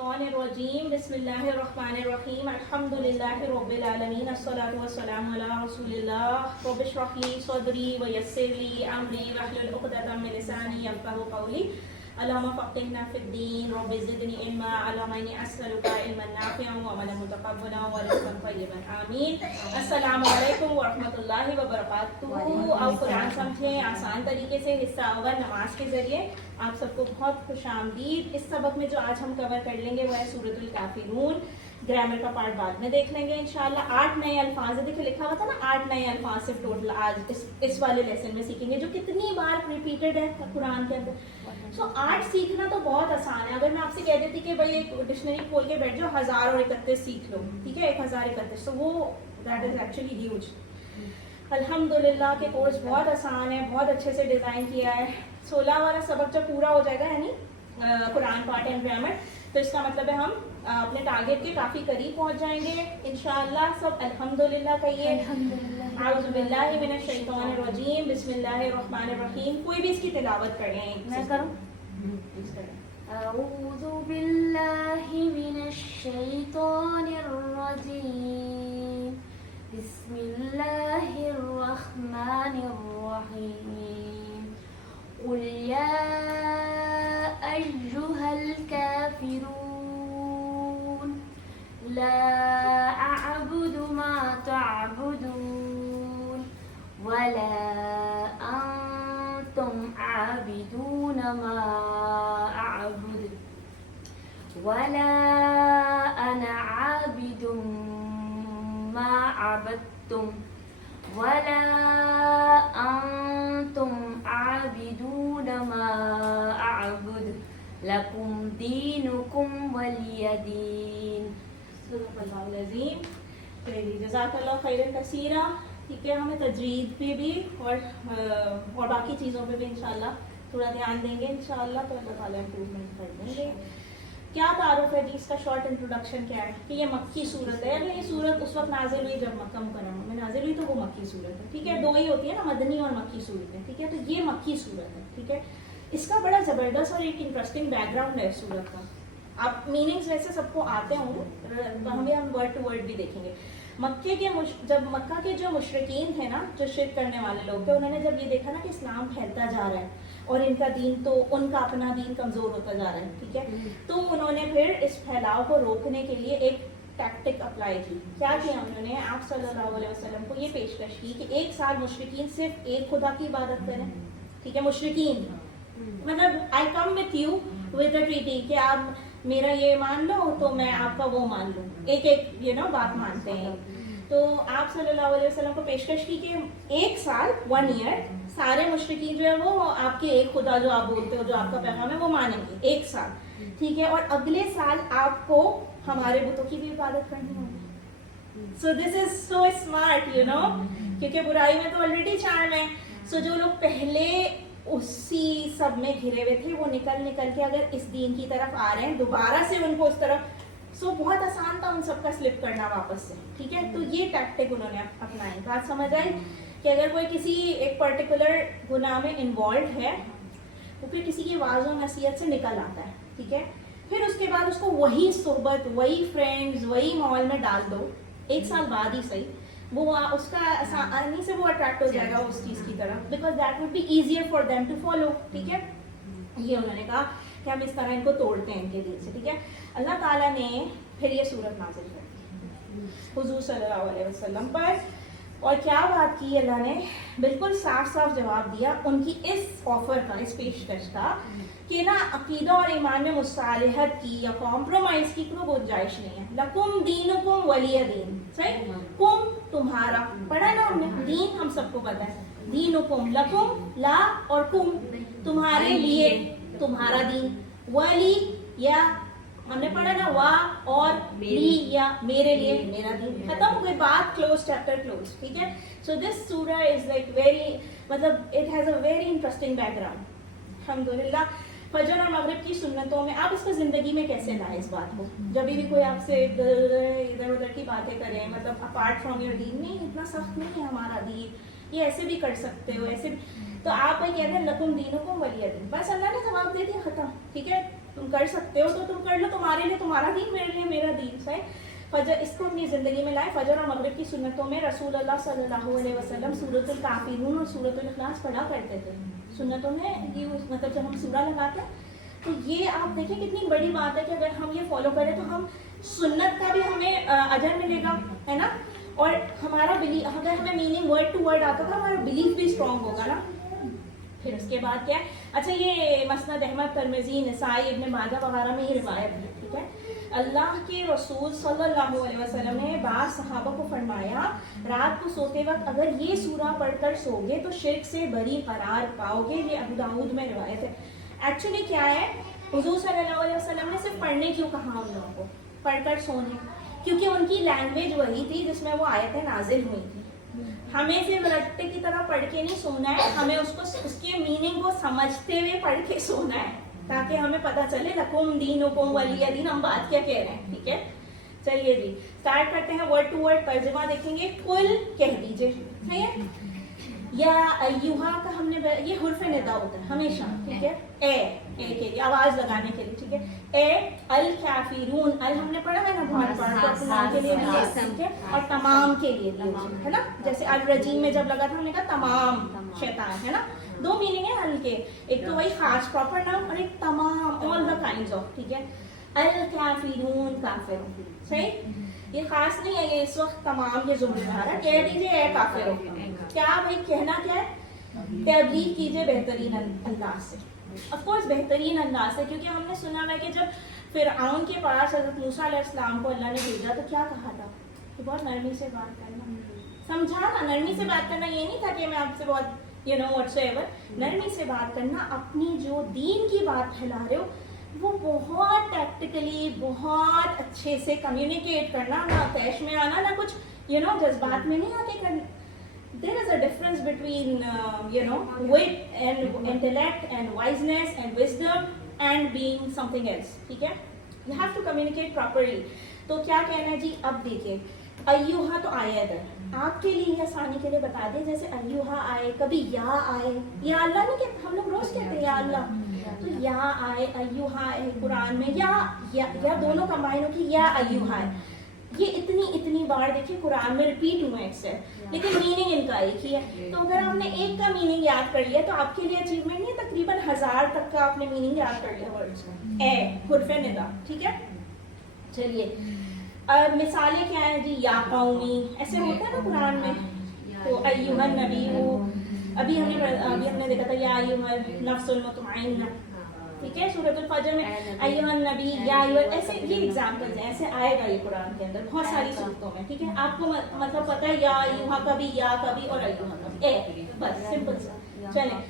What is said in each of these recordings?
الشیطان الرجیم بسم اللہ الرحمن الرحیم الحمدللہ رب العالمین الصلاۃ والسلام علی رسول اللہ رب اشرح لی صدری ویسر لی امری واحلل عقدۃ من لسانی یفقهوا قولی اللهم فقهنا في الدين رب زدنی علما اللهم انی اسألک علما نافعا وعملا متقبلا ورزقا طیبا آمین. السلام علیکم ورحمۃ اللہ وبرکاتہ. آپ قرآن سمجھیں آسان طریقے سے. حصہ اول نماز کے ذریعے. آپ سب کو بہت خوش آمدید. اس سبق میں جو آج ہم کور کر لیں گے وہ ہے سورۃ الکافرون. گرامر کا پارٹ بعد میں دیکھ لیں گے انشاءاللہ. 8 نئے الفاظ ہے. دیکھیں لکھا ہوا تھا نا 8 نئے الفاز صرف ٹوٹل آج اس والے لیسن میں سیکھیں گے جو کتنی بار ریپیٹڈ ہے قرآن کے اندر. سو 8 سیکھنا تو بہت آسان ہے. اگر میں آپ سے کہہ دیتی کہ بھائی ایک ڈکشنری کھول کے بیٹھ جاؤ 1031 سیکھ لو, ٹھیک ہے, 1031, تو وہ دیٹ از ایکچولی ہیوج. الحمدللہ کہ کورس بہت آسان ہے, بہت اچھے سے ڈیزائن کیا ہے. 16 والا سبق جب پورا ہو جائے گا یعنی قرآن پارٹ اینڈ گرامر, تو اس کا مطلب ہے ہم اپنے ٹارگیٹ کے کافی قریب پہنچ جائیں گے انشاءاللہ. سب الحمدللہ کہیے. اعوذ باللہ من الشیطان الرجیم بسم اللہ الرحمن الرحیم. کوئی بھی اس کی تلاوت کر لیں. میں کروں. اعوذ باللہ من الشیطان الرجیم بسم اللہ الرحمن الرحیم. قل یا ایہا الکافرون لا اعبد ما تعبدون ولا انتم عابدون ما اعبد ولا انا عابد ما عبدتم ولا انتم عابدون ما اعبد لکم دینکم ولی دین. صدق اللہ العظیم. جزاک اللہ خیرا کثیرا. ٹھیک ہے, ہمیں تجوید پہ بھی اور باقی چیزوں پہ بھی انشاءاللہ تھوڑا دھیان دیں گے انشاءاللہ, تو اللہ تعالیٰ امپروومنٹ کر دیں گے. کیا تعارف ہے جی اس کا؟ شارٹ انٹروڈکشن کیا ہے کہ یہ مکی صورت ہے. یہ صورت اس وقت نازل ہوئی جب مکہ مکرمہ میں نازل ہوئی, تو وہ مکی صورت ہے. ٹھیک ہے, 2 ہی ہوتی ہے نا, مدنی اور مکی صورتیں. ٹھیک ہے, تو یہ مکی صورت ہے. ٹھیک ہے, اس کا بڑا زبردست اور ایک انٹرسٹنگ بیک گراؤنڈ ہے اس صورت کا. آپ میننگز ویسے سب کو آتے ہوں گے, ہم ورڈ ٹو ورڈ بھی دیکھیں گے. جب مکہ کے جو مشرکین تھے نا, جو شرک کرنے والے لوگ تھے, انہوں نے جب یہ دیکھا نا کہ اسلام پھیلتا جا رہا ہے اور ان کا دین, تو ان کا اپنا دین کمزور ہوتا جا رہا ہے. ٹھیک ہے, تو انہوں نے پھر اس پھیلاؤ کو روکنے کے لیے ایک ٹیکٹک اپلائی کی. کیا کیا انہوں نے؟ آپ صلی اللہ علیہ وسلم کو یہ پیشکش کی کہ 1 سال مشرکین صرف ایک خدا کی عبادت کریں. ٹھیک ہے, مشرکین مطلب I come with you with a treaty کہ آپ میرا یہ مان لو تو میں آپ کا وہ مان لوں, ایک بات مانتے ہیں. تو آپ صلی اللہ علیہ وسلم کو پیشکش کی کہ 1 سال 1 ایئر سارے مشرکین جو ہے وہ آپ کے ایک خدا جو آپ بولتے ہو, جو آپ کا پیغام ہے, وہ مانیں گے 1 سال. ٹھیک ہے, اور اگلے سال آپ کو ہمارے بتوں کی بھی عبادت کرنی ہوگی. سو دس از سو اسمارٹ کیونکہ برائی میں تو آلریڈی چارم ہے. سو جو لوگ پہلے اسی سب میں گھرے ہوئے تھے, وہ نکل کے اگر اس دین کی طرف آ رہے ہیں دوبارہ سے ان کو اس طرف, سو بہت آسان تھا ان سب کا سلپ کرنا واپس سے. ٹھیک ہے, تو یہ ٹیکٹک انہوں نے اپنائی. بات سمجھ آئی کہ اگر کوئی کسی ایک پرٹیکولر گناہ میں انوالوڈ ہے, وہ پھر کسی کی واعظ و نصیحت سے نکل آتا ہے. ٹھیک ہے, پھر اس کے بعد اس کو وہی صحبت, وہی فرینڈز, وہی ماحول میں ڈال دو 1 سال بعد ہی صحیح, وہ اس کا آسانی سے وہ اٹریکٹ ہو جائے گا اس چیز کی طرف, because that would be easier for them to follow. ٹھیک ہے, یہ انہوں نے کہا کہ ہم اس طرح ان کو توڑتے ہیں ان کے دل سے. ٹھیک ہے, اللہ تعالیٰ نے پھر یہ صورت نازل کر دی حضور صلی اللہ علیہ وسلم پر. اور کیا بات کی اللہ نے؟ بالکل صاف جواب دیا ان کی اس آفر کا, اس پیشکش کا کہ نا عقیدہ اور ایمان میں مصالحت کی یا کمپرومائز کی کوئی گنجائش نہیں ہے. لکم دینکم ولی دین. صحیح, کم تمہارا, پڑھا نا ہم نے, دین ہم سب کو پتا ہے, دینکم, لکم لا اور کم تمہارے لیے تمہارا دین, ولی یا ہم نے پڑھا نا وا اور لی یا میرے لیے میرا دین. ختم ہو گئی بات, کلوز, چیپٹر کلوز. ٹھیک ہے, سو دس سورہ از لائک ویری, مطلب it has a very interesting back ground. الحمدللہ فجر اور مغرب کی سنتوں میں آپ اس کو زندگی میں کیسے لائیں اس بات کو؟ جب بھی کوئی آپ سے ادھر ادھر کی باتیں کریں, مطلب اپارٹ فرام یور دین, نہیں اتنا سخت نہیں ہے ہمارا دین, یہ ایسے بھی کر سکتے ہو, ایسے بھی, تو آپ یہ کہتے ہیں لکم دینکم ولی دین. بس اللہ نے جواب دے دیا, ختم. ٹھیک ہے, तुम कर सकते हो तो तुम कर लो, तुम्हारे लिए तुम्हारा दीन, मेरे लिए मेरा दीन। सही। फजर इसको अपनी ज़िंदगी में लाए। फजर और मगरिब की सुन्नतों में रसूल अल्लाह सल्लल्लाहु अलैहि वसल्लम सूरतुल काफिरून और सूरतुल इखलास पढ़ा करते थे सुन्नतों में। ये मतलब जब हम सूरा लगाते हैं तो ये आप देखिए कितनी बड़ी बात है कि अगर हम ये फॉलो करें तो हम सुन्नत का भी हमें अजर मिलेगा, है ना। और हमारा बिलीव, अगर हमें मीनिंग वर्ड टू वर्ड आता था, हमारा बिलीफ भी स्ट्रॉन्ग होगा ना। फिर उसके बाद क्या है, अच्छा ये मसनद अहमद, तिरमिज़ी, नसाई, इब्न माजा वगैरह में ये रिवायत है, ठीक है। अल्लाह के रसूल सल्लल्लाहु अलैहि वसल्लम ने बाज़ सहाबा को फरमाया, रात को सोते वक्त अगर ये सूरा पढ़कर सोगे तो शिर्क से बरी करार पाओगे। ये अबू दाऊद में रिवायत है। एक्चुअली क्या है, हुजूर सल्लल्लाहु अलैहि वसल्लम ने सिर्फ पढ़ने क्यों कहा उन लोगों को, पढ़कर सोने, क्योंकि उनकी लैंग्वेज वही थी जिसमें वो आयतें नाजिल हुई थी। हमें सिर्फ रट्टे की तरह पढ़ के नहीं सोना है, हमें उसको उसके मीनिंग को समझते हुए पढ़ के सोना है, ताकि हमें पता चले लकुम दीनुकुम वलिय दीन, हम बात क्या कह रहे हैं, ठीक है। चलिए जी स्टार्ट करते हैं। वर्ड टू वर्ड तर्जुमा देखेंगे। कुल कह दीजिए, सही है। या अय्युहा का हमने ये हुर्फ निदा होता है हमेशा, ठीक है। ए के लिए आवाज लगाने के लिए, ठीक है। ए अल काफिरून, अल हमने पढ़ा है ना बहुत बार, तमाम के लिए भी है, ठीक है, और तमाम के लिए भी है ना। जैसे अल रजीम में जब लगा था हमने कहा तमाम शैतान, है ना। दो मीनिंग है अल के, एक तो वही खास प्रॉपर नाम और एक तमाम ऑल द काइंड्स ऑफ, ठीक है। अल काफिरून काफिर, सही। ये खास नहीं है, ये इस वक्त तमाम के जुमले में आ रहा है। कह दीजिए ए काफिरों, क्या भाई कहना क्या है, तबलीग कीजिए बेहतरीन अंदाज से। ऑफ कोर्स बेहतरीन अंदाज से, क्योंकि हमने सुना है कि जब फिरऔन के पास हज़रत मूसा अलैहिस्सलाम को अल्लाह ने भेजा तो क्या कहा था कि बहुत नरमी से बात करना, समझाना। नरमी से बात करना ये नहीं था कि मैं आपसे बहुत व्हाटसोएवर, नरमी से बात करना। अपनी जो दीन की बात फैला रहे हो वो बहुत टैक्टिकली, बहुत अच्छे से कम्युनिकेट करना, ना तैश में आना, ना कुछ जज्बात में नहीं आके करना। There is a difference between wit and intellect and wiseness and wisdom and being something else, ठीक है। You have to communicate properly. तो क्या कहना है जी, अब देखिए अय्युहा तो आयत है, आपके लिए आसानी के लिए बता दें। जैसे अय्युहा आए, कभी या आए, या अल्लाह नहीं कहते, हम लोग रोज कहते हैं या अल्लाह, तो या आए, अय्युहा है कुरान में, या दोनों कंबाइन हो कि या अय्युहा है। ये इतनी बार देखिए कुरान में रिपीट हुए हैं, लेकिन मीनिंग इनका एक ही है। तो अगर आपने एक का मीनिंग याद कर लिया तो आपके लिए अचीवमेंट नहीं है, तकरीबन 1000 तक का आपने मीनिंग याद कर लिया वर्ड्स का। ए हुर्फ निदा, ठीक है। चलिए मिसालें क्या है जी, या कौमी ऐसे होता है ना कुरान में। तो अय्युहन नबी, अभी हमने देखा था या अय्युहन नफ्सुल मुतमइन्ना, ठीक है। सूरतुल फजर में अय्युहन नबी, या अय्युहन, ऐसे ये एग्जांपल्स हैं, ऐसे आएगा ये कुरान के अंदर बहुत सारी सूरतों में, ठीक है। आपको मतलब पता है या अय्युहा कभी, या कभी और अय्युहा कभी, ए बस सिंपल सा। चलें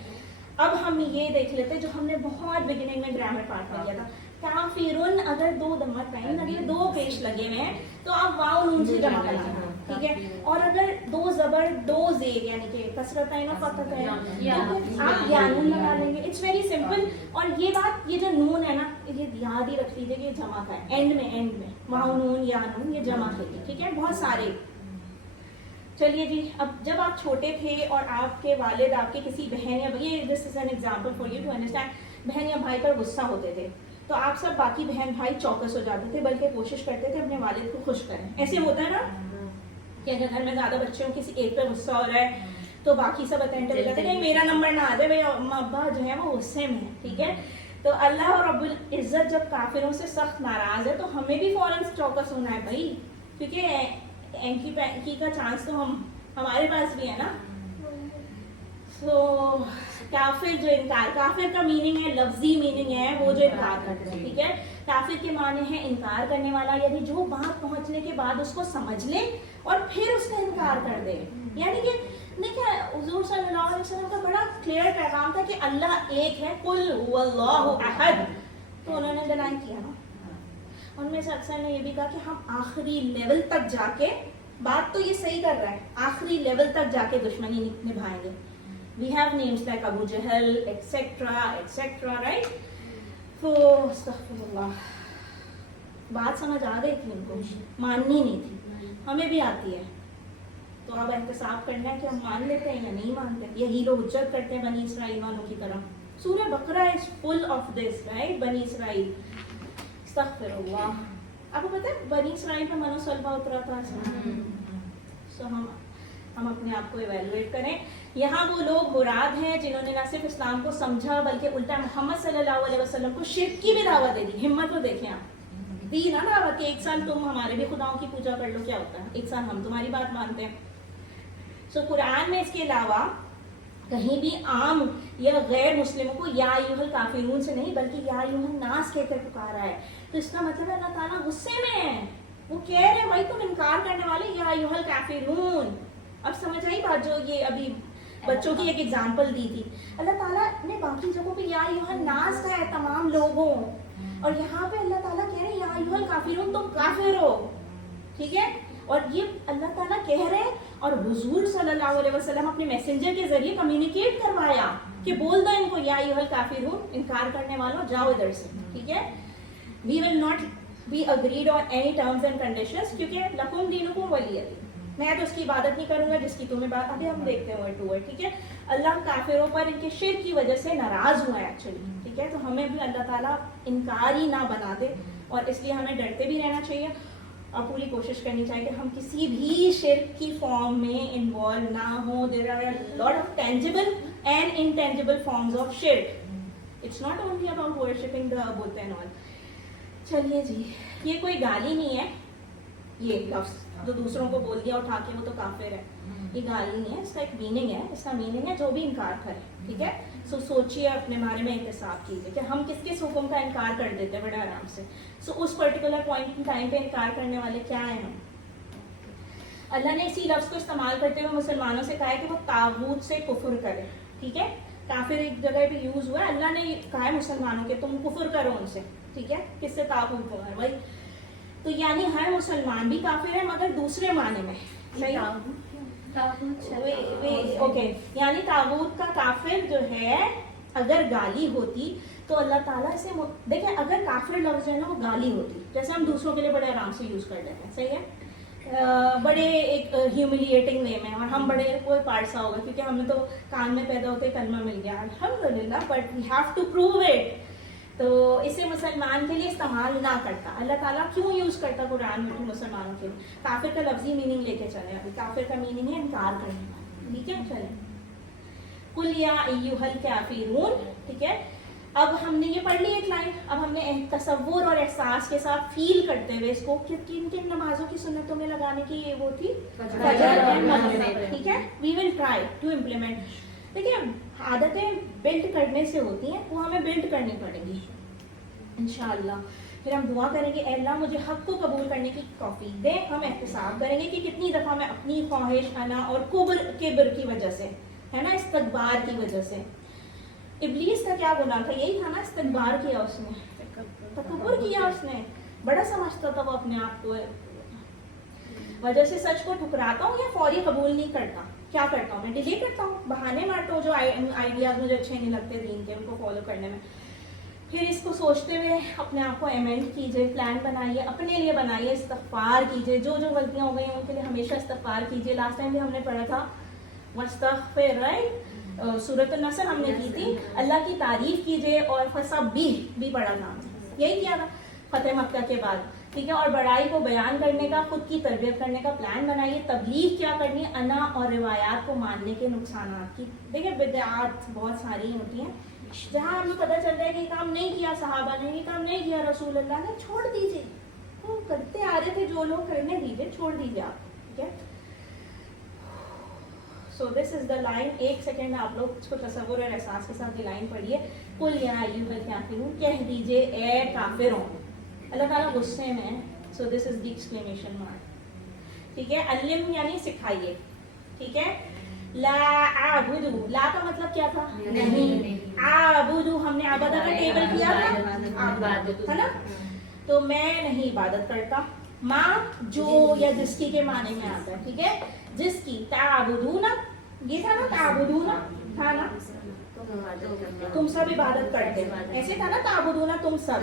अब हम ये देख लेते हैं जो हमने बहुत बिगिनिंग में ग्रामर पार्ट में किया था। काफिरुन अगर दो दम्मत टाइम लगे, दो पेश लगे हुए हैं तो आप वाव नून से जमा कराना, ठीक है। और अगर दो जबर दो जेर यानी कि कसरतैन और फतहतैन, तो आप या नून लगा लेंगे। It's very simple. और ये बात, ये जो नून है ना, ये याद ही रख लीजिए कि ये जमा का है, एंड में वाव नून या नून ये जमा के लिए, ठीक है, बहुत सारे। चलिए जी, अब जब आप छोटे थे और आपके वालिद आपके किसी बहन या ये this is an example for you to understand, बहन या भाई पर गुस्सा होते थे तो आप सब बाकी बहन भाई चौकस हो जाते थे, बल्कि कोशिश करते थे अपने वालिद को खुश करें। ऐसे होता है ना कि अगर घर में ज्यादा बच्चे हों, किसी एक पे गुस्सा हो रहा है तो बाकी सब अटेंड कर जाते हैं, मेरा नंबर ना आ जाए, भाई अब्बा जो है वो गुस्से में है, ठीक है। तो अल्लाह रब्बुल इज्जत जब काफिरों से सख्त नाराज है तो हमें भी फौरन चौकस होना है भाई, क्योंकि एंकी पैंकी का चांस तो हमारे पास भी है ना। सो काफिर जो इनकार, काफिर का मीनिंग है, लफ्जी मीनिंग है वो जो इनकार करते हैं, ठीक है। काफिर के माने हैं इनकार करने वाला, यानी जो बात पहुंचने के बाद उसको समझ ले और फिर उसका इनकार कर दे। यानी कि देखिए हुजूर सल्लल्लाहु अलैहि वसल्लम का बड़ा क्लियर पैगाम था कि अल्लाह एक है, कुल हुवल्लाहु अहद, तो उन्होंने डिनाई किया ना। उनमें से अक्सर ने ये भी कहा कि हम आखिरी लेवल तक जाके, बात तो ये सही कर रहा है, आखिरी लेवल तक जाके दुश्मनी निभाएंगे। We have names like Abu Jahl, etc., right? तो अस्तगफिरुल्लाह, बात समझ आ गई थी उनको, माननी नहीं थी, हमें भी आती है। तो अब एहतसाब करना है कि हम मान लेते हैं या नहीं मानते, या हीरो हुज्जत करते हैं बनी इसराइल वालों की तरह। Surah Baqarah is full of this, right? Bani Israel. Astaghfirullah. आपको पता है बनी इसराइल पे मनो सलबा उतरा था? So हम अपने आप को इवेलुएट करें. यहाँ वो लोग मुराद हैं जिन्होंने ना सिर्फ इस्लाम को समझा बल्कि उल्टा मोहम्मद सल्लल्लाहु अलैहि वसल्लम को शिर्क की भी दावत दे दी. हिम्मत तो देखें आप, दी ना दावत कि एक साल तुम हमारे भी खुदाओं की पूजा कर लो. क्या होता है? एक साल हम तुम्हारी बात मानते हैं. सो कुरान में इसके अलावा कहीं भी आम या गैर मुस्लिमों को या अय्युहल काफिरून से नहीं बल्कि या अय्युहन नास कहकर पुकारा है. तो इसका मतलब है अल्लाह ताला गुस्से में है. वो कह रहे हैं भाई तुम इनकार करने वाले, या अय्युहल काफिरून. अब समझ आई बात जो ये अभी बच्चों की एक एग्जांपल दी थी. अल्लाह ताला ने बाकी जगहों पे या अय्युहन नास कहा है तमाम लोगों, और यहाँ पे अल्लाह ताला कह रहे हैं या अय्युहल काफिरून, तुम काफिर हो. ठीक है? और ये अल्लाह ताला कह रहे हैं और हुजूर सल्लल्लाहु अलैहि वसल्लम अपने मैसेंजर के जरिए कम्युनिकेट करवाया कि बोल दो इनको या अय्युहल काफिरून, इनकार करने वालों जाओ इधर से. ठीक है? We will not be agreed on any terms and conditions, क्योंकि लकुम दीनुकुम वलिय दीन. मैं तो उसकी इबादत नहीं करूंगा जिसकी तुम्हें बात. अभी हम देखते हैं वर्ड टू वर्ड. ठीक है? अल्लाह काफिरों पर इनके शिर्क की वजह से नाराज हुआ है एक्चुअली. ठीक है? तो हमें भी अल्लाह ताला इनकार ही ना बना दे, और इसलिए हमें डरते भी रहना चाहिए और पूरी कोशिश करनी चाहिए कि हम किसी भी शिर्क की फॉर्म में इन्वॉल्व ना हो. There are lot of tangible and intangible forms of शिर्क. It's not only about worshipping the बुत एंड ऑल. चलिए जी, ये कोई गाली नहीं है. ये लफ्ज जो दूसरों को बोल दिया उठा के वो तो काफिर है, ये गाली नहीं है. इसका एक मीनिंग है. इसका मीनिंग है जो भी इनकार करे. ठीक है? सो सोचिए, अपने बारे में एहतसाब कीजिए कि हम किस किस हुक्म का इनकार कर देते हैं बड़े आराम से. सो उस पर्टिकुलर पॉइंट इन टाइम पे इनकार करने वाले क्या हैं हम. अल्लाह ने इसी लफ्ज को इस्तेमाल करते हुए मुसलमानों से कहा है कि वो तागूत से कुफर करें. ठीक है? काफिर एक जगह पे यूज हुआ है. अल्लाह ने कहा है मुसलमानों के तुम कुफर करो उनसे. ठीक है? किससे? तागूत को है भाई. तो यानी हर मुसलमान भी काफिर है मगर दूसरे माने में. सही? ओके, यानी तागूत का काफिर जो है अगर गाली होती तो अल्लाह ताला से देखिए, अगर काफिर लफ्ज है ना वो गाली होती, जैसे हम दूसरों के लिए बड़े आराम से यूज कर लेते हैं. सही है? बड़े एक ह्यूमिलिएटिंग वे में, और हम बड़े कोई पारसा होगा क्योंकि हमें तो कान में पैदा होते कलमा मिल गया अल्हम्दुलिल्लाह, but we have to prove it. तो इसे मुसलमान के लिए इस्तेमाल ना करता. अल्लाह ताला क्यों यूज करता कुरान में मुसलमानों के लिए? काफिर का लफ्जी मीनिंग लेके चले. अभी काफिर का मीनिंग है इनकार करने वाला. ठीक है? चले, कुल या अय्युहल काफिरून. ठीक है? अब हमने ये पढ़ ली एक लाइन. अब हमने तसव्वुर और एहसास के साथ फील करते हुए इसको किन किन नमाजों की सुन्नतों में लगाने की ये वो थी फजर और मगरिब. ठीक है? We will try to implement. देखिए, आदतें बिल्ड करने से होती हैं, वो हमें बिल्ड करनी पड़ेंगी इंशाअल्लाह. फिर हम दुआ करेंगे ए अल्लाह मुझे हक को कबूल करने की तौफीक दे. हम एहतिसाब करेंगे कि कितनी दफ़ा मैं अपनी ख्वाहिश, अना और किब्र की वजह से, है ना, इस्तकबार की वजह से. इब्लीस का क्या गुनाह था? यही था ना, इस्तकबार किया उसने, तकब्बुर किया उसने. बड़ा समझता था वो अपने आप को. वजह से सच को ठुकराता हूँ या फौरी कबूल नहीं करता. क्या करता हूँ मैं? डिले करता हूँ, बहाने मारता हूँ जो आइडियाज मुझे अच्छे नहीं लगते दीन के, उनको फॉलो करने में. फिर इसको सोचते हुए अपने आप को अमेंड कीजिए, प्लान बनाइए, अपने लिए बनाइए, इस्तग़फ़ार कीजिए. जो जो गलतियाँ हो गई हैं उनके लिए हमेशा इस्तग़फ़ार कीजिए. लास्ट टाइम भी हमने पढ़ा था वस्तग़फ़िर, राइट? सूरत अन-नसर हमने की थी. अल्लाह की तारीफ कीजिए, और फसब्बिह भी पढ़ा था, यही किया था फतेह मक्का के बाद. ठीक है? और बड़ाई को बयान करने का, खुद की तरबियत करने का प्लान बनाइए. तबलीग क्या करनी है? अना और रिवायात को मानने के नुकसान की. देखिए, बिदअत बहुत सारी होती हैं जहाँ हमें पता चल रहा है कि काम नहीं किया सहाबा ने, ये काम नहीं किया रसूल अल्लाह ने, छोड़ दीजिए. वो करते आ रहे थे जो लोग, करने दीजिए, छोड़ दीजिए आप. ठीक है? So this is the line. एक सेकेंड आप लोग इसको तसव्वुर और एहसास के साथ ये लाइन पढ़िए. कुल या अय्युहल काफिरून, कह दीजिए ए काफिरों. अल्लाह ताला गुस्से में है. So this is the exclamation mark. ठीक है? अल्लिम यानी सिखाइए. ठीक है? ला आबुदु, ला का मतलब क्या था? नहीं. आबुदु हमने आबदा का टेबल किया था, है ना? तो मैं नहीं इबादत करता. माँ जो या जिसकी के माने में आता है. ठीक है? जिसकी. ताबुदूना, ये था ना, ताबुदूना था ना, तुम सब इबादत करते. ऐसे था ना, ताबुदूना तुम सब.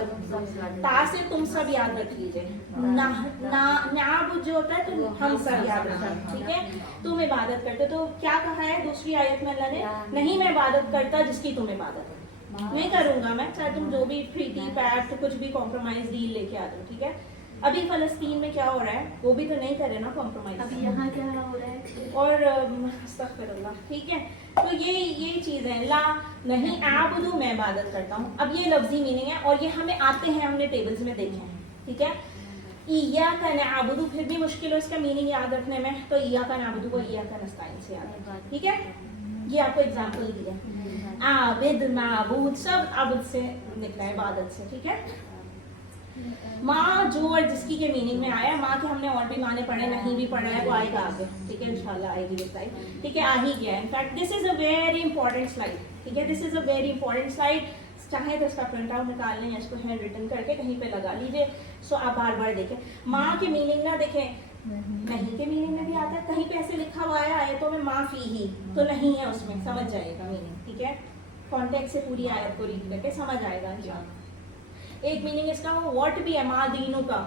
ता से तुम सब याद रख लीजिए. नाबुद जो होता है तो हम सब याद रखते. ठीक है? तुम इबादत करते. तो क्या कहा है दूसरी आयत में अल्लाह ने? नहीं मैं इबादत करता जिसकी तुम इबादत. नहीं करूंगा मैं, चाहे तुम जो भी ट्रीटी पैक्ट कुछ भी कॉम्प्रोमाइज डील लेके आ जाओ, ठीक है। अभी फलस्तीन में क्या हो रहा है वो भी तो नहीं करे ना कॉम्प्रोमाइज, अभी यहाँ क्या हो रहा है? और अस्तगफिरुल्लाह, ठीक है। तो ये चीज़ है, ला नहीं आबुदू मैं इबादत करता हूँ। अब ये लफ्जी मीनिंग है और ये हमें आते हैं, हमने टेबल्स में देखे हैं, ठीक है। इय्याका नअबुदू फिर भी मुश्किल हो इसका मीनिंग याद रखने में, तो इय्याका नअबुदू को इय्याका नस्ताईन से याद रखना, ठीक है। ये आपको एग्जाम्पल दिया, आबिद माबूद सब आबुद से निकला है, इबादत से, ठीक है। माँ जो और जिसकी के मीनिंग में आया, माँ के हमने और भी माने पढ़े, नहीं भी पढ़ा है वो आएगा आगे, ठीक है, इंशाल्लाह आएगी ये स्लाइड, ठीक है, आ ही गया है। In fact this is a very important slide, ठीक है, this is a very important slide. चाहे तो इसका प्रिंट आउट निकाल लें या इसको हैंड रिटन करके कहीं पे लगा लीजिए, सो आप बार बार देखें। माँ के मीनिंग ना देखें, नहीं के मीनिंग में भी आता है, कहीं पे ऐसे लिखा हुआ है आयतों में माफी ही, तो नहीं है उसमें, समझ जाएगा मीनिंग, ठीक है। कॉन्टेक्स्ट से पूरी आयत को रीड करके समझ आएगा इंशाल्लाह। एक मीनिंग इसका व्हाट भी है, माँ दीनों का,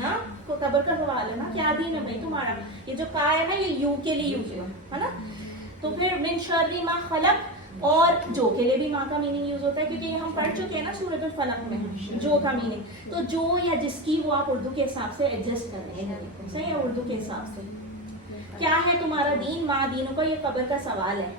हाँ, तो कब्र का सवाल है ना, क्या दीन है भाई तुम्हारा। ये जो का है ना, ये यू के लिए यूज हुआ है ना। तो फिर मिन शर्री मा खलक, और जो के लिए भी माँ का मीनिंग यूज होता है, क्योंकि ये हम पढ़ चुके हैं ना सूरत फलक में जो का मीनिंग। तो जो या जिसकी वो आप उर्दू के हिसाब से एडजस्ट कर रहे हैं, सही है, उर्दू के हिसाब से। क्या है तुम्हारा दीन, माँ दीनों का, ये कब्र का सवाल है।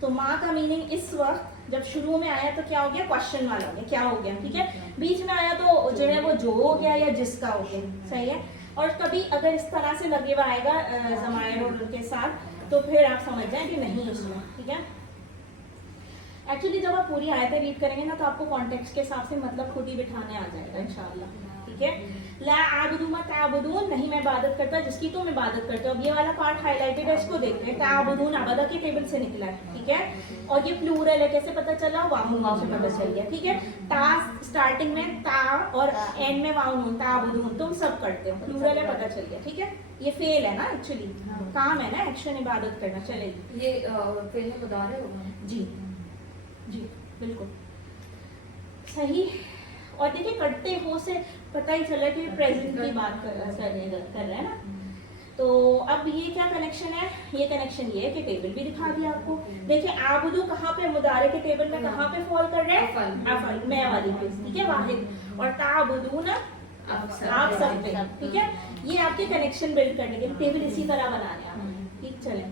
तो माँ का मीनिंग इस वक्त जब शुरू में आया तो क्या हो गया, क्वेश्चन वाला हो गया, क्या हो गया, ठीक है। बीच में आया तो जो है वो जो हो गया या जिसका हो गया, सही है। और कभी अगर इस तरह से लगे हुआ आएगा ज़मायर और उनके साथ, तो फिर आप समझ जाएं कि नहीं उसमें, ठीक है। एक्चुअली जब आप पूरी आयतें रीड करेंगे ना, तो आपको कॉन्टेक्स्ट के हिसाब से मतलब खुद ही बिठाने आ जाएगा इंशाल्लाह, ठीक है। ला आबुदू मा ताबुदून, नहीं मैं इबादत करता जिसकी तुम इबादत करते हो। अब ये वाला पार्ट हाईलाइटेड है, इसको देखते हैं। ताबुदून अबदा के टेबल से निकला है, ठीक है। और ये प्लूरल है, कैसे पता चला, वाउन से पता चल गया, ठीक है। ता स्टार्टिंग में ता और एंड में वाउन, ताबुदून तुम सब करते हो, प्लूरल है, पता चल गया, ठीक है। ये फेल है ना, एक्चुअली काम है ना, एक्शन इबादत करना, चलेगी। ये फेल में बता रहे हो जी जी बिल्कुल सही। और देखिए करते हो से पता ही चला कि प्रेजेंट की बात कर रहे हैं ना। तो अब ये क्या कनेक्शन है, ये कनेक्शन ये है कि टेबल भी दिखा दिया आपको। देखिए आबुदू कहाँ पे, मुदारे के टेबल में कहाँ पे फॉल कर रहे हैं, अफल मैं वाली पे, ठीक है, वाहिद। और ताबुदू ना आप सब पे, ठीक है। ये आपके कनेक्शन बिल्ड करने के लिए टेबल इसी तरह बनाने आप, ठीक। चले,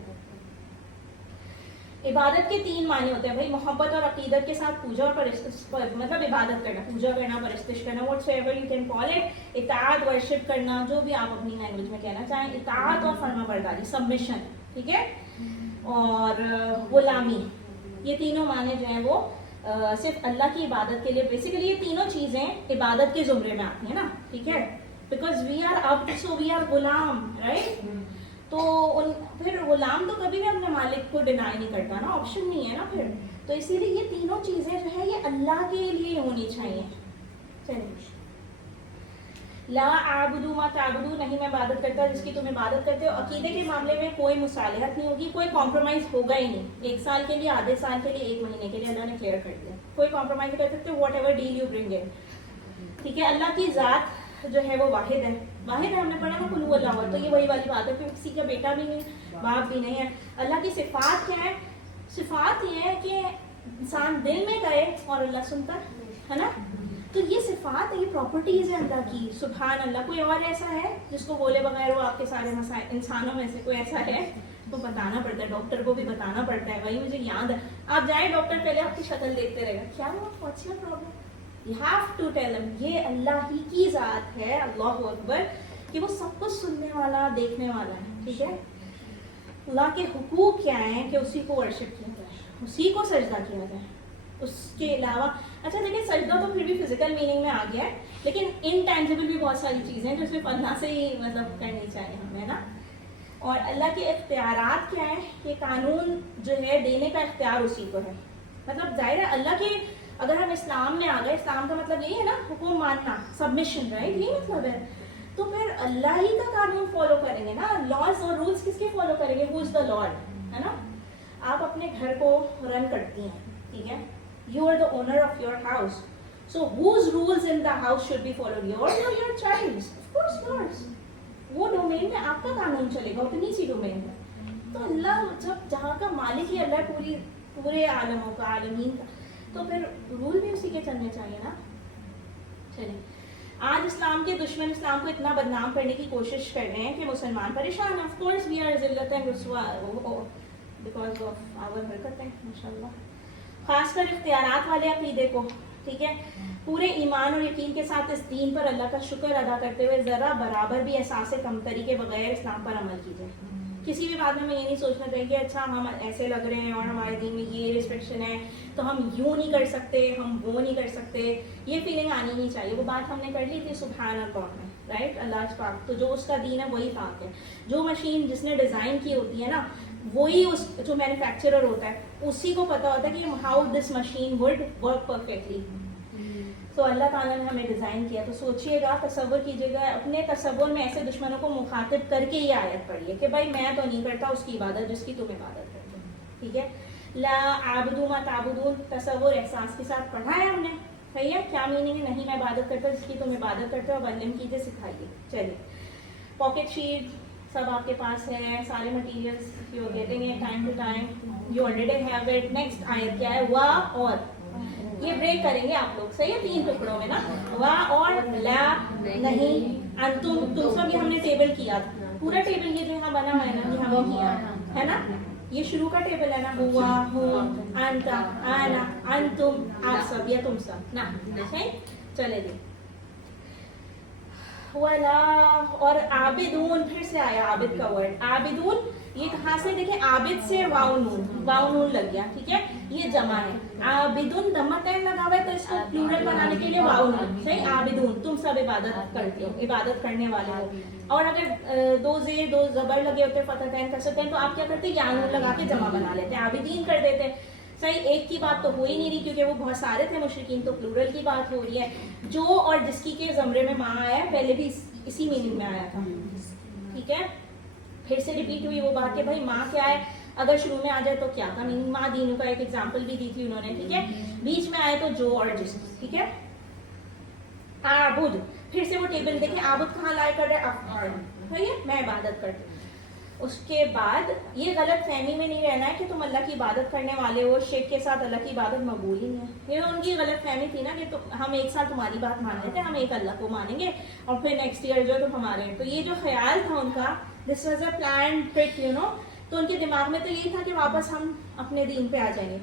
इबादत के तीन माने होते हैं भाई, मोहब्बत और अकीदत के साथ पूजा और मतलब इबादत करना, पूजा करना, परस्तिश करना, whatsoever you can call it, इताअत वर्शिप करना, जो भी आप अपनी लैंग्वेज में कहना चाहें, इताअत और फरमाबरदारी, सबमिशन, ठीक है। और गुलामी, ये तीनों माने जो हैं वो सिर्फ अल्लाह की इबादत के लिए, बेसिकली ये तीनों चीजें इबादत के जुमरे में आती है ना, ठीक है। बिकॉज वी आर अब्द, सो वी आर गुलाम, राइट। तो फिर गुलाम तो कभी भी अपने मालिक को डिनाई नहीं करता ना, ऑप्शन नहीं है ना फिर। तो इसीलिए ये तीनों चीजें जो है ये अल्लाह के लिए होनी चाहिए। चलिए, ला आबुदू मा ताबुदू, नहीं मैं इबादत करता जिसकी तुम इबादत करते हो। अकीदे के मामले में कोई मुसालहत नहीं होगी, कोई कॉम्प्रोमाइज होगा ही नहीं। 1 साल के लिए, आधे साल के लिए, 1 महीने के लिए अल्लाह ने क्लियर कर दिया, कोई कॉम्प्रोमाइज नहीं कर सकते, what ever deal you bring in, ठीक है। अल्लाह की जात जो है वो वाहिद है, वाहिद है, हमने पढ़ा ना कुल हुवा अल्लाह, तो ये वही वाली बात है, फिर किसी का बेटा भी नहीं, बाप भी नहीं है। अल्लाह की सिफात क्या है, सिफात ये है कि इंसान दिल में गए और अल्लाह सुनता है ना। तो ये सिफात है, ये प्रॉपर्टीज है अल्लाह की, सुभान अल्लाह। कोई और ऐसा है जिसको बोले बगैर वो आपके सारे मसाइल, इंसानों में से कोई ऐसा है तो बताना पड़ता है, डॉक्टर को भी बताना पड़ता है। वही मुझे याद है, आप जाए डॉक्टर पहले आपकी शक्ल देखते रहेगा, क्या हुआ, what's your problem, You have to tell him, ये अल्लाह ही की जात है, अल्लाह अकबर, कि वो सब कुछ सुनने वाला, देखने वाला है, ठीक है। अल्लाह के हुकूक क्या हैं कि उसी को वर्शिप किया जाए, उसी को सजदा किया जाए, उसके अलावा। अच्छा देखिए, सजदा तो फिर भी फिजिकल मीनिंग में आ गया है, लेकिन इनटेंजिबल भी बहुत सारी चीज़ें हैं जो सिर्फ अल्लाह से ही मतलब करनी चाहिए हमें ना। और अल्लाह के इख्तियारात क्या है, ये कानून जो है देने का इख्तियार उसी को है। मतलब जाहिर है अल्लाह के, अगर हम इस्लाम में आ गए, इस्लाम का मतलब यही है ना, हुक्म मानना, सबमिशन, राइट, यही मतलब है। तो फिर अल्लाह ही का कानून फॉलो करेंगे ना, लॉज और रूल्स किसके फॉलो करेंगे, हु इज द लॉर्ड, है ना। आप अपने घर को रन करती हैं, ठीक है, you are the owner of your house, so whose rules in the house should be followed, yours और your child's, of course yours. वो डोमेन में आपका कानून चलेगा, उतनी सी डोमेन में। तो अल्लाह, जब जहाँ का मालिक ही अल्लाह, पूरे आलमों का, आलमीन का, تو پھر رول بھی اسی کے چلنے چاہیے نا. چلیں, آج اسلام کے دشمن اسلام کو اتنا بدنام کرنے کی کوشش کر رہے ہیں کہ مسلمان پریشان ہیں. آف کورس وی آر ذلت اینڈ رسوا بیکاز آف آور حرکتیں ماشاء اللہ, خاص کر اختیارات والے عقیدے کو. ٹھیک ہے, پورے ایمان اور یقین کے ساتھ اس دین پر اللہ کا شکر ادا کرتے ہوئے ذرا برابر بھی احساس کمتری کے بغیر اسلام پر عمل کیجیے. کسی بھی بات میں ہمیں یہ نہیں سوچنا چاہیے کہ اچھا ہم ایسے لگ رہے ہیں اور ہمارے دین میں یہ ریسٹرکشن ہے تو ہم یوں نہیں کر سکتے, ہم وہ نہیں کر سکتے. یہ فیلنگ آنی نہیں چاہیے. وہ بات ہم نے کر لی تھی سبحان اللہ میں, رائٹ, اللہ پاک. تو جو اس کا دین ہے وہی پاک ہے. جو مشین جس نے ڈیزائن کی ہوتی ہے نا, وہی اس جو مینوفیکچرر ہوتا ہے اسی کو پتا ہوتا ہے کہ how this machine would work perfectly. تو اللہ تعالیٰ نے ہمیں ڈیزائن کیا. تو سوچئے گا, تصور کیجیے گا, اپنے تصور میں ایسے دشمنوں کو مخاطب کر کے یہ آیت پڑھیے کہ بھائی میں تو نہیں کرتا اس کی عبادت جس کی تم عبادت کرتے ہو. ٹھیک ہے, لا اعبد ما تعبدون, تصور احساس کے ساتھ پڑھا ہے ہم نے. صحیح ہے, کیا میننگ ہے, نہیں میں عبادت کرتا جس کی تم عبادت کرتے ہو, بندن کیجیے, سکھائیے. چلیے, پاکٹ شیٹ سب آپ کے پاس ہے, سارے materials you are getting it time to time, you already have it. Next آیت کیا ہے, وا اور, یہ بریک کریں گے آپ لوگ. صحیح ہے, 3 ٹکڑوں میں نا, وا اور, لا نہیں, انتم, تم سب یہ ہم نے ٹیبل کیا. پورا ٹیبل یہ جو یہاں بنا ہوا ہے نا, یہ ہم نے کیا ہے نا. یہ شروع کا ٹیبل ہے نا, ہوا, ہم, انتا, انا, انتم, آپ سب یا تم سب نا. صحیح, چلے جی. ولا اور عابدون, پھر سے آیا عابد کا ورڈ. عابدون یہ کہاں سے, دیکھیں عابد سے واو نون لگ گیا. ٹھیک ہے, یہ جمع ہے. عابدون دمہ تین لگا ہوا ہے تو اس کو پلورل بنانے کے لیے واو نون. صحیح, عابدون, تم سب عبادت کرتے ہو, عبادت کرنے والے ہو. اور اگر 2 زیر 2 زبر لگے ہوتے فتحتین کسرتین تو آپ کیا کرتے, یا نون لگا کے جمع بنا لیتے, عابدین کر دیتے. صحیح, ایک کی بات تو ہو ہی نہیں رہی کیونکہ وہ بہت سارے تھے مشرکین, تو پلورل کی بات ہو رہی ہے. جو اور جس کی کے زمرے میں ماں آیا ہے, پہلے بھی اسی میننگ میں آیا تھا. ٹھیک ہے, پھر سے ریپیٹ ہوئی وہ بات کہ بھائی ماں کیا ہے, اگر شروع میں آ جائے تو کیا تھا میننگ. ماں دینوں کا ایک ایگزامپل بھی دی تھی انہوں نے. ٹھیک ہے, بیچ میں آئے تو جو اور جس. ٹھیک ہے, عابد, پھر سے وہ ٹیبل دیکھیں, عابد کہاں لائے کر رہے, افعال. صحیح ہے, میں عبادت کرتی ہوں. اس کے بعد یہ غلط فہمی میں نہیں رہنا ہے کہ تم اللہ کی عبادت کرنے والے ہو, شرک کے ساتھ اللہ کی عبادت مقبول ہی نہیں ہے. یہ ان کی غلط فہمی تھی نا کہ ہم ایک ساتھ تمہاری بات مان لیتے ہیں, ہم ایک اللہ کو مانیں گے اور پھر نیکسٹ ایئر جو تم ہمارے. تو یہ جو خیال تھا ان کا, this was a planned trick you know. تو ان کے دماغ میں تو یہی تھا کہ واپس ہم اپنے دین پہ آ جائیں گے.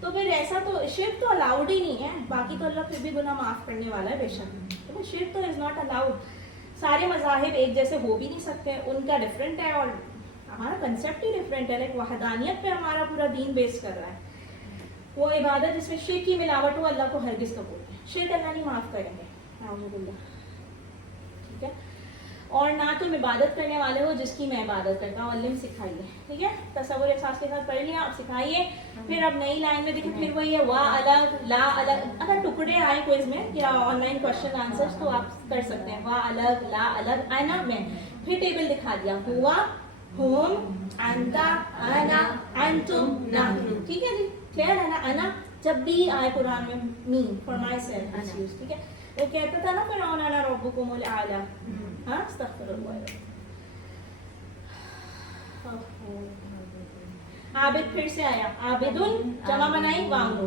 تو پھر ایسا تو شرک تو الاؤڈ ہی نہیں ہے. باقی تو اللہ پھر بھی گناہ معاف کرنے والا ہے بے شک, تو شرک تو از ناٹ الاؤڈ. سارے مذاہب ایک جیسے ہو بھی نہیں سکتے, ان کا ڈفرینٹ ہے اور ہمارا کنسیپٹ ہی ڈفرینٹ ہے. لائک وحدانیت پہ ہمارا پورا دین بیس کر رہا ہے. وہ عبادت جس میں شرک کی ملاوٹ ہو, اللہ کو ہرگز قبول ہے. شرک اللہ نہیں معاف کریں گے, اعوذ باللہ. ٹھیک ہے, اور نہ تم عبادت کرنے والے ہو جس کی میں عبادت کرتا ہوں. علم سکھائیے. ٹھیک ہے, تصور احساس کے ساتھ پڑھ لیا, اب سکھائیے. پھر اب نئی لائن میں دیکھیں, پھر وہی ہے وا الگ, لا الگ. اگر ٹکڑے آئے کوئز میں یا آن لائن کوشچن آنسر تو آپ کر سکتے ہیں. وا الگ, لا الگ, انا میں. پھر ٹیبل دکھا دیا, ہوا, ہم, انتا, انا, انتم, نحن. ٹھیک ہے جی, کلیئر ہے نا. انا جب بھی آئے قرآن میں می فار مائی سیلف. ٹھیک ہے, وہ کہتا تھا نا فرعون انا ربکم الاعلی. ہاں, استغفر اللہ. عابد پھر سے آیا, عابدن جمع بنائی واو,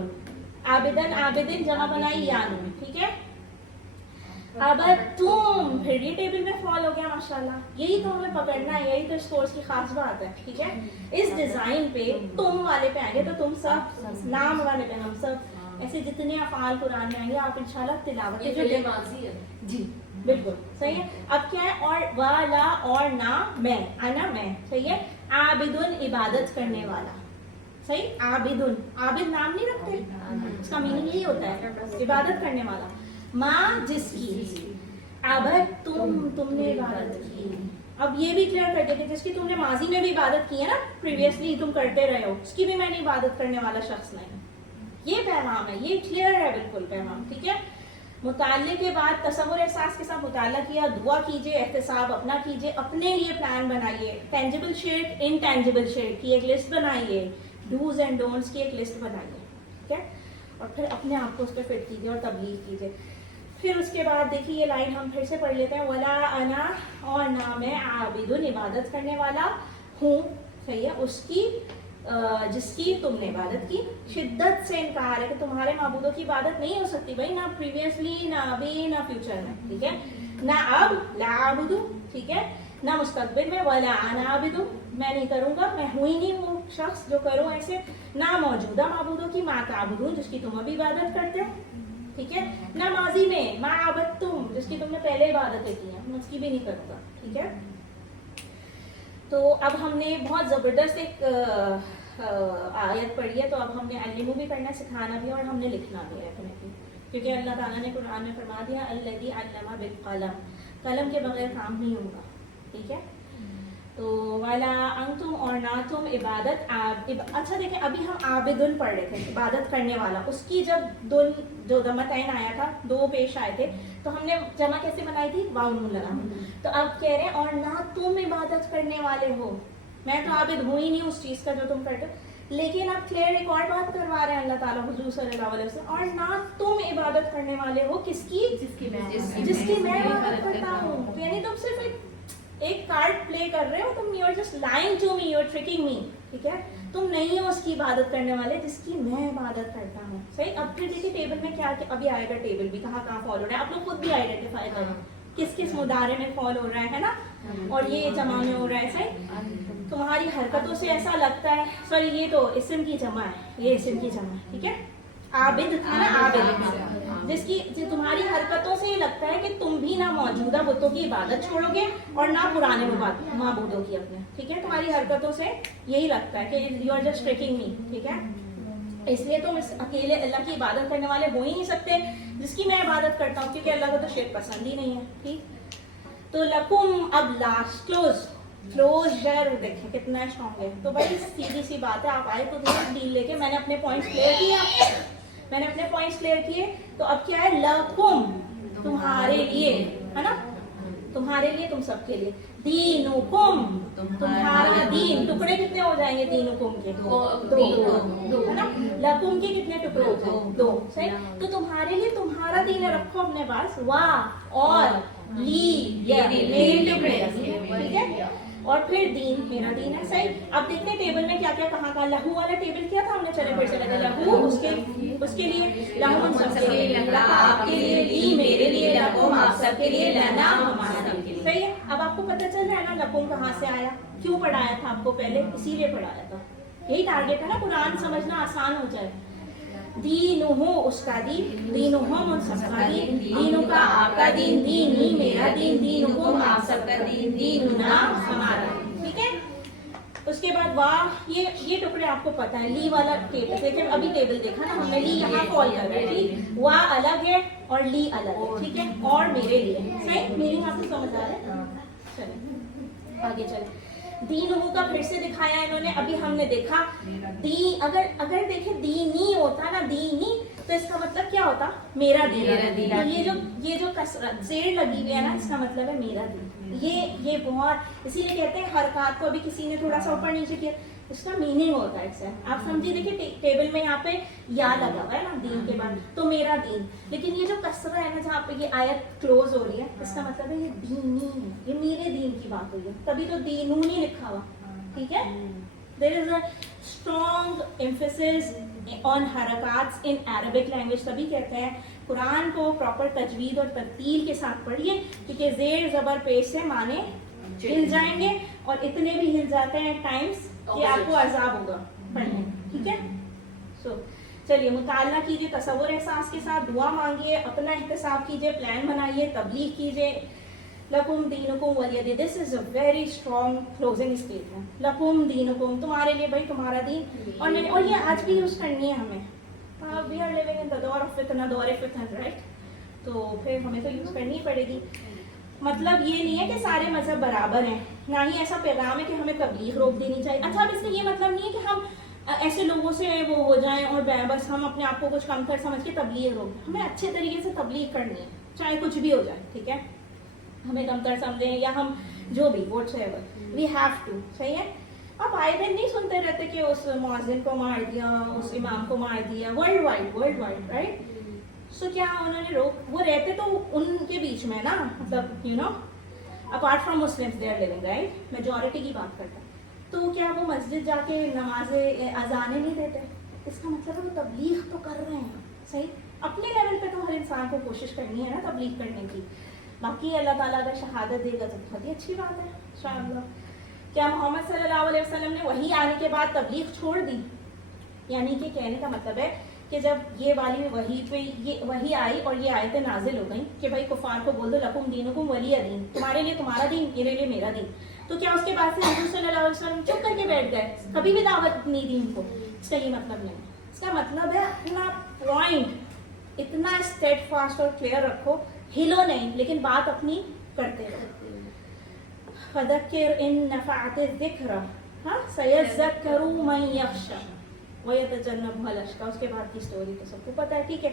عابدن عابدن جمع بنائی یا نون. ٹھیک ہے, اب تم, پھر یہ ٹیبل میں فال ہو گیا ماشاءاللہ. یہی تو ہمیں پکڑنا ہے, یہی تو اس کورس کی خاص بات ہے. ٹھیک ہے, اس ڈیزائن پہ تم والے پہ آئیں گے تو تم سب, نام والے پہ ہم سب, ایسے جتنے افعال قرآن میں آئیں گے آپ انشاءاللہ تلاوت یہ جو ماضی ہے. جی بالکل صحیح ہے. اب کیا ہے, اور والا اور نہ میں, انا میں. صحیح ہے, عابدن عبادت کرنے والا. صحیح, عابدن, عابد نام نہیں رکھتے, اس کا میننگ یہی ہوتا ہے عبادت کرنے والا. ماں جس کی, عبد تم نے عبادت کی. اب یہ بھی کلیئر کر دیا کہ جس کی تم نے ماضی میں بھی عبادت کی ہے نا, پریویسلی تم کرتے رہے ہو, اس کی بھی میں نے عبادت کرنے والا شخص نہیں. یہ پیغام ہے, یہ کلیئر ہے بالکل پیغام. ٹھیک ہے, مطالعے کے بعد تصور احساس کے ساتھ مطالعہ کیا, دعا کیجئے, احتساب اپنا کیجئے, اپنے لیے پلان بنائیے, ٹینجیبل شرک, انٹینجیبل شرک کی ایک لسٹ بنائیے, ڈوز اینڈ ڈونٹس کی ایک لسٹ بنائیے. ٹھیک ہے, اور پھر اپنے آپ کو اس پہ فٹ کیجئے اور تبلیغ کیجئے. پھر اس کے بعد دیکھیے یہ لائن ہم پھر سے پڑھ لیتے ہیں, ولا انا اور نہ میں, عابدن عبادت کرنے والا ہوں. صحیح ہے, اس کی जिस की तुमने इबादत की, शिद्दत से इनकार है कि तुम्हारे माबूदों की इबादत नहीं हो सकती भाई, ना प्रीवियसली ना अभी ना फ्यूचर में, ठीक है, ना अब ला आबुदु, ठीक है, ना मुस्तकबिल में वला आना आबिदु, मैं नहीं करूंगा, मैं हूँ ही नहीं वो शख्स जो करूँ ऐसे, ना मौजूदा माबूदों की मा ताबुदून जिसकी तुम अभी इबादत करते हो, ठीक है, ना माजी में मा आबदतुम जिसकी तुमने पहले इबादतें की हैं, मैं उसकी भी नहीं करूंगा, ठीक है। तो अब हमने बहुत ज़बरदस्त एक आयत पढ़ी है, तो अब हमने अल्लिमू भी पढ़ना सिखाना भी और हमने लिखना भी है अपने, क्योंकि अल्लाह ताला ने कुरान में फरमा दिया अल्लज़ी अल्लमा बिल कलम, कलम के बगैर काम नहीं होगा, ठीक है। तो वाला अंतुम और ना तुम इबादत अच्छा देखें, अभी हम आबिदुन पढ़ रहे थे, इबादत करने वाला, उसकी जब दुन जो दमतैन आया था, दो पेश आए थे, तो हमने जमा कैसे बनाई थी, वाव नून लगा, तो अब कह रहे हैं और ना तुम इबादत करने वाले हो, मैं तो आबिद हूँ ही नहीं उस चीज़ का जो तुम करते हो, लेकिन अब क्लियर एक और बात करवा रहे हैं अल्लाह ताला हुजूर सल्लल्लाहु अलैहि वसल्लम, और ना तुम इबादत करने वाले हो किसकी, जिसकी मैं इबादत करता हूँ, तो यानी तुम सिर्फ एक कार्ड प्ले कर रहे हो, तुम, you are just lying to me, you are tricking me, ठीक है, तुम नहीं हो उसकी इबादत करने वाले जिसकी मैं इबादत करता हूँ, सही। अब फिर देखिए टेबल में क्या, अभी आएगा टेबल भी कहाँ कहाँ फॉल हो रहा है, आप लोग खुद भी आइडेंटिफाई करो किस किस मुदारे में फॉल हो रहा है ना, और ये जमा में हो रहा है, सही। तुम्हारी हरकतों से ऐसा लगता है, सॉरी ये तो इस्म की जमा है, ये इस्म की जमा है, ठीक है, आबिद था ना, आबिद, जिसकी तुम्हारी हरकतों से ये लगता है कि तुम भी ना मौजूदा बुतों की इबादत छोड़ोगे और ना पुराने माबूदों की अपने, ठीक है, तुम्हारी हरकतों से यही लगता है कि you are just tricking me, ठीक है, इसलिए तुम इस अकेले अल्लाह की इबादत करने वाले हो ही नहीं सकते जिसकी मैं इबादत करता हूँ, क्योंकि अल्लाह को तो शिर्क पसंद ही नहीं है, ठीक। तो लकुम, अब लास्ट क्लोजर देखें कितना स्ट्रॉन्ग है, तो भाई सीधी सी बात है, आप आए तो डील लेके, मैंने अपने पॉइंट्स क्लियर किए, तो अब क्या है, लकुम तुम्हारे लिए, है ना, तुम्हारे लिए, तुम सबके लिए, दीनुकुम तुम्हारा दीन, टुकड़े कितने हो जाएंगे दीनुकुम के, दो, है ना, लकुम के कितने टुकड़े हो जाएंगे, दो, सही। तो तुम्हारे लिए तुम्हारा दीन रखो अपने पास, वाह और ली मेरे टुकड़े, ठीक है, और फिर दीन मेरा दीन है, सही। अब देखते हैं टेबल में क्या क्या कहाँ का, लहू वाला टेबल किया था हमने, चले फिर से लगा लहू उसके लिए, लहू सबके लिए, आपके लिए, ली मेरे लिए, लकुम आप सबके लिए, लना हमारा सबके लिए, सही है। अब आपको पता चल रहा है ना लकुम कहाँ से आया, क्यों पढ़ाया था आपको पहले, इसीलिए पढ़ाया था, यही टारगेट है ना, कुरान समझना आसान हो जाए। दीनुहु उसका दीन, दीनुहुम उन सबका दीन, दीनुका आपका दीन, दीनी मेरा दीन, दीनुकुम आप सबका दीन, दीनुना हमारा, ठीक है। उसके बाद वाह, ये टुकड़े आपको पता है, ली वाला टेबल देखिए, अभी टेबल देखा ना हमने, ली यहाँ कॉल कर रहे हैं, ठीक, वाह अलग है और ली अलग है, ठीक है, और मेरे लिए, सही, मीनिंग आपको समझ आ रहा है, चलिए आगे चले। दीनहु का फिर से दिखाया इन्होंने, अभी हमने देखा दी, अगर देखे दीनी होता ना, दीनी, तो इसका मतलब क्या होता, मेरा दीन, तो ये जो कसरत जेर लगी हुई है ना, इसका मतलब है मेरा दीन, ये बहुत, इसीलिए कहते हैं हरकत को अभी किसी ने थोड़ा सा ऊपर नीचे किया, इसका मीनिंग होता है इससे, आप समझिए, देखिए टेबल में यहाँ पे या लगा हुआ है ना दीन के बाद, तो मेरा दीन, लेकिन ये जो कसरा है ना जहाँ पे ये आयत क्लोज हो रही है, इसका मतलब है ये दीनी है, ये मेरे दीन की बात हुई है, तभी तो दीनू नहीं लिखा हुआ, ठीक है। There is a strong emphasis on हरकत in Arabic language, तभी कहते हैं कुरान को प्रॉपर तजवीद और तरतील के साथ पढ़िए, क्योंकि जेर जबर पेश से माने हिल जाएंगे, और इतने भी हिल जाते हैं टाइम्स कि आपको अजाब होगा पढ़ने, ठीक है। सो चलिए मुताला कीजिए तसव्वुर एहसास के साथ, दुआ मांगिए, अपना एहतसाब कीजिए, प्लान बनाइए, तबलीग कीजिए। लकुम दीनुकुम वलिय दीन, this is a very strong closing statement, लकुम दीनुकुम तुम्हारे लिए भाई तुम्हारा दीन, और ये आज भी यूज करनी है हमें, we are living in the दौर ऑफ फितना, दौर फितन, राइट, तो फिर हमें तो यूज करनी ही पड़ेगी। मतलब ये नहीं है कि सारे मजहब बराबर हैं, ना ही ऐसा पैगाम है कि हमें तबलीग रोक देनी चाहिए। अच्छा, अब इसका ये मतलब नहीं है कि हम ऐसे लोगों से वो हो जाएं और बस हम अपने आप को कुछ कमतर समझ के तबलीग रोक दें, हमें अच्छे तरीके से तबलीग करनी है, चाहे कुछ भी हो जाए, ठीक है, हमें कमतर समझें या हम जो भी व्हाटसएवर, वी हैव टू, सही है। अब आए दिन नहीं सुनते रहते कि उस मुअज्जिन को मार दिया, उस इमाम को मार दिया, वर्ल्ड वाइड, राइट। सो क्या उन्होंने वो रहते तो उनके बीच में ना, मतलब you know apart from Muslims they are living, right, majority की बात करता है, تو کیا وہ مسجد جا کے نمازیں اذانیں نہیں دیتے؟ اس کا مطلب ہے وہ تبلیغ تو کر رہے ہیں. صحیح، اپنے لیول پہ تو ہر انسان کو کوشش کرنی ہے نا تبلیغ کرنے کی. باقی اللہ تعالیٰ اگر شہادت دے گا تو بہت ہی اچھی بات ہے انشاءاللہ. کیا محمد صلی اللہ علیہ وسلم نے وحی آنے کے بعد تبلیغ چھوڑ دی؟ یعنی کہ کہنے کا مطلب ہے کہ جب یہ والی وحی پہ یہ وحی آئی اور یہ آیتیں نازل ہو گئیں کہ بھائی کفار کو بول دو لکم دینکم ولی دین، تمہارے لیے تمہارا دین، میرے لیے میرا دین، تو کیا اس کے بعد سے حضور صلی اللہ علیہ وسلم چپ کر کے بیٹھ گئے، کبھی بھی دعوت نہیں دی ان کو؟ اس کا یہ مطلب نہیں. اس کا مطلب ہے اپنا پوائنٹ اتنا اسٹیڈ فاسٹ اور کلیئر رکھو، ہلو نہیں لیکن بات اپنی کرتے رہو. فذکر ان نفعت الذکر سیذکر من یخشی ویتجنبها الاشقی. اس کے بعد کی سٹوری تو سب کو پتہ ہے. ٹھیک ہے،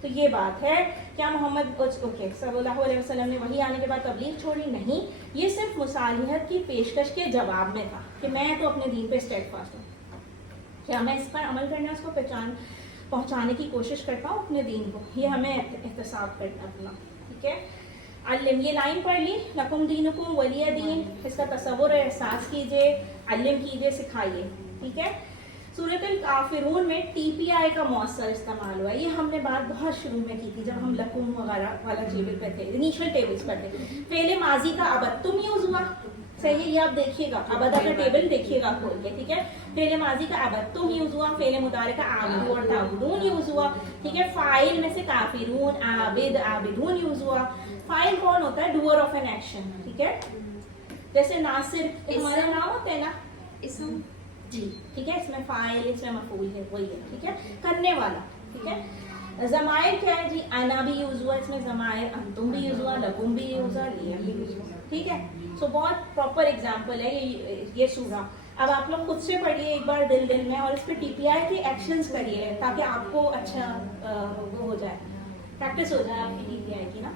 تو یہ بات ہے. کیا محمد صلی اللہ علیہ وسلم نے وحی آنے کے بعد تبلیغ چھوڑی؟ نہیں، یہ صرف مصالحت کی پیشکش کے جواب میں تھا کہ میں تو اپنے دین پہ اسٹیڈ فاسٹ ہوں. کیا میں اس پر عمل کرنا، اس کو پہنچانے کی کوشش کرتا ہوں اپنے دین کو، یہ ہمیں احتساب کرنا اپنا. ٹھیک ہے، علم، یہ لائن پڑھ لی، لکم دینکم ولی دین، اس کا تصور احساس کیجئے، علم کیجئے، سکھائیے. ٹھیک ہے. سورۃ الکافرون میں ٹی پی آئی کا مؤثر استعمال ہوا ہے. یہ ہم نے بات بہت شروع میں کی تھی جب ہم لکم وغیرہ والا ٹیبل پہ تھے، انیشل ٹیبلز پر تھے. فعل ماضی کا ابدتم یوز ہوا. صحیح ہے، یہ آپ دیکھیے گا، ابدا کا ٹیبل دیکھیے گا کھول کے. ٹھیک ہے، فعل ماضی کا ابدتم یوز ہوا، فعل مضارع کا عابدو اور تعبدون یوز ہوا. ٹھیک ہے، فاعل میں سے کافرون، عابد، عابدون یوز ہوا. فاعل کون ہوتا ہے؟ Doer of an action. ٹھیک ہے، جیسے ناصر ہمارا نام ہوتا ہے نا، اسم. جی ٹھیک ہے، اس میں فاعل، اس میں مفعول ہے، وہی ہے. ٹھیک ہے، کرنے والا. ٹھیک ہے، ضمائر کیا ہے جی؟ انا بھی یوز ہوا اس میں، ضمائر انتم بھی یوز ہوا، لکم بھی یوز ہوا، لیم بھی یوز ہوا. ٹھیک ہے، سو بہت پراپر ایگزامپل ہے یہ سورہ. اب آپ لوگ خود سے پڑھیے ایک بار دل میں، اور اس پہ ٹی پی آئی کے ایکشنز کریے تاکہ آپ کو اچھا وہ ہو جائے، پریکٹس ہو جائے آپ کی ٹی پی آئی کی نا.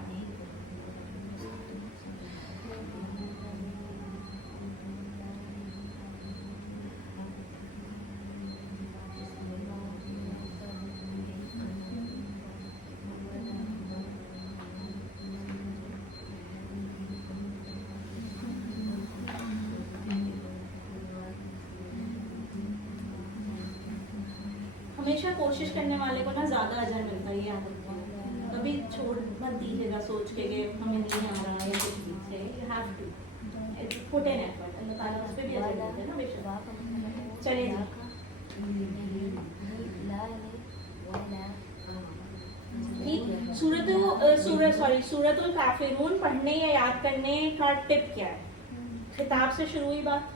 ہمیشہ کوشش کرنے والے کو نا زیادہ اجر ملتا ہے، یہ یاد رکھنا. کبھی چھوڑ مت دیجیے گا سوچ کے کہ ہمیں نہیں آ رہا یا کچھ چیز سے. You have to put an effort. اللہ تعالیٰ اس پہ بھی اجر دیتے ہیں نا بے شک. چلے سورۃ الکافرون پڑھنے یا یاد کرنے کا ٹپ کیا ہے؟ خطاب سے شروع ہوئی بات.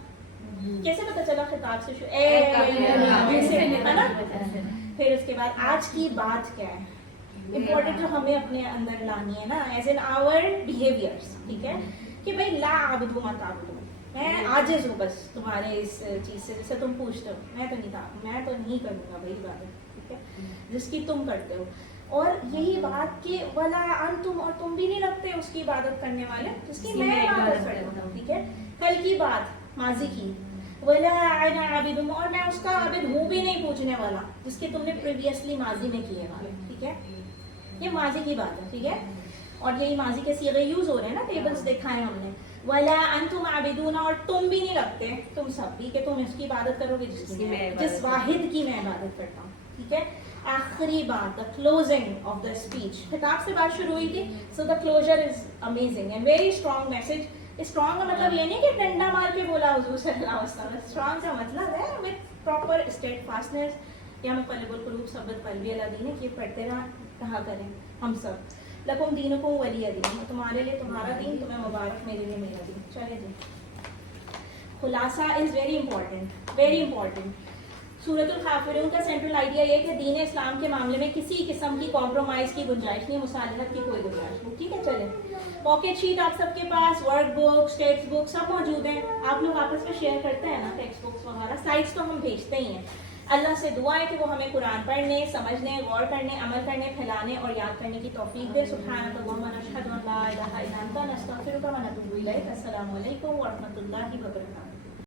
کیسے پتہ چلا خطاب سے شروع؟ پھر اس کے بعد آج کی بات کیا ہے امپورٹنٹ جو ہمیں اپنے اندر لانی ہے نا، ایز ان آور بیہیویئرس. ٹھیک ہے، کہ بھائی لا عبد ما تعبدون، میں عاجز ہوں بس تمہارے اس چیز سے جسے تم پوچھتے ہو. میں تو نہیں کروں گا بھائی عبادت، ٹھیک ہے، جس کی تم کرتے ہو. اور یہی بات کہ ولا انتم، اور تم بھی نہیں لگتے اس کی عبادت کرنے والے جس کی میں عبادت کرتا ہوں. ٹھیک ہے، کل کی بات ماضی کی، ولا انا عابد، اور میں اس کا عابد ہوں بھی نہیں پوچھنے والا جس کے تم نے پریویسلی ماضی میں کیے والے. ٹھیک ہے، یہ ماضی کی بات ہے. ٹھیک ہے، اور یہی ماضی کے صیغے یوز ہو رہے ہیں نا، ٹیبلز دکھائے ہیں ہم نے. ولا انتم عابدون، اور تم بھی نہیں لگتے تم سب بھی کہ تم اس کی عبادت کرو گے جس واحد کی میں عبادت کرتا ہوں. ٹھیک ہے، آخری بات، the closing of the speech. خطاب سے بات شروع ہوئی تھی، so the closure is amazing and very strong message. Strong کا مطلب یہ نہیں کہ ڈنڈا مار کے بولا حضور صلی اللہ علیہ وسلم. اسٹرانگ کا مطلب ہے وتھ پراپر اسٹیڈ فاسٹنس. یا مقلب القلوب ثبت قلبی اللہ دین ہے کہ پڑھتے رہا کریں ہم سب. لکم دینکم ولی دین، تمہارے لیے تمہارا دین، تمہیں مبارک، میرے لیے میرا دین. چلے جی، خلاصہ is very important, very important. سورۃ الکافرون کا سینٹرل آئیڈیا یہ کہ دین اسلام کے معاملے میں کسی قسم کی کمپرومائز کی گنجائش نہیں، مصالحت کی کوئی گنجائش نہیں. ٹھیک ہے، چلیں. پاکٹ شیٹ آپ سب کے پاس، ورک بکس، ٹیکسٹ بک سب موجود ہیں. آپ لوگ آپس میں شیئر کرتے ہیں نا ٹیکسٹ بکس وغیرہ. سائٹس تو ہم بھیجتے ہی ہیں. اللہ سے دعا ہے کہ وہ ہمیں قرآن پڑھنے، سمجھنے، غور کرنے، عمل کرنے، پھیلانے اور یاد کرنے کی توفیق دے. سبحانک اللہم نشہد ان لا الہ الا انت نستغفرک و نتوب الیک. السلام علیکم ورحمۃ اللہ وبرکاتہ.